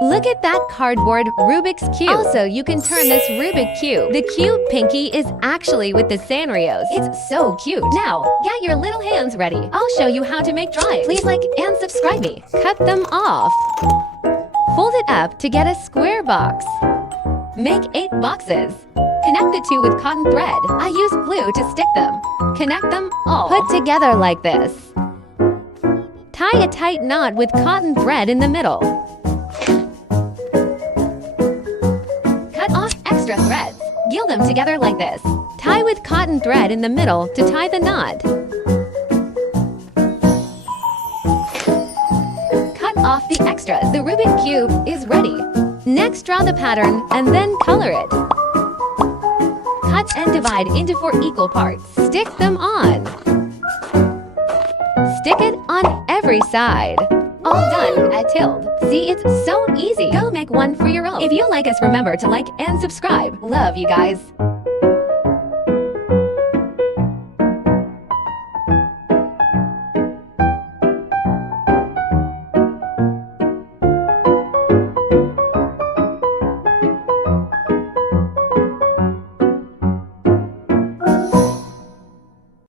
Look at that cardboard Rubik's Cube. Also, you can turn this Rubik Cube. The cube pinky is actually with the Sanrios. It's so cute. Now, get your little hands ready. I'll show you how to make drawings. Please like and subscribe me. Cut them off. Fold it up to get a square box. Make 8 boxes. Connect the 2 with cotton thread. I use glue to stick them. Connect them all. Put together like this. Tie a tight knot with cotton thread in the middle. Cut off extra threads. Gill them together like this. Tie with cotton thread in the middle to tie the knot. Cut off the extras. The Rubik Cube is ready. Next, draw the pattern and then color it. Cut and divide into 4 equal parts. Stick them on. Stick it on every side. All done at tilde. See, it's so easy. Go make one for your own. If you like us, remember to like and subscribe. Love you guys.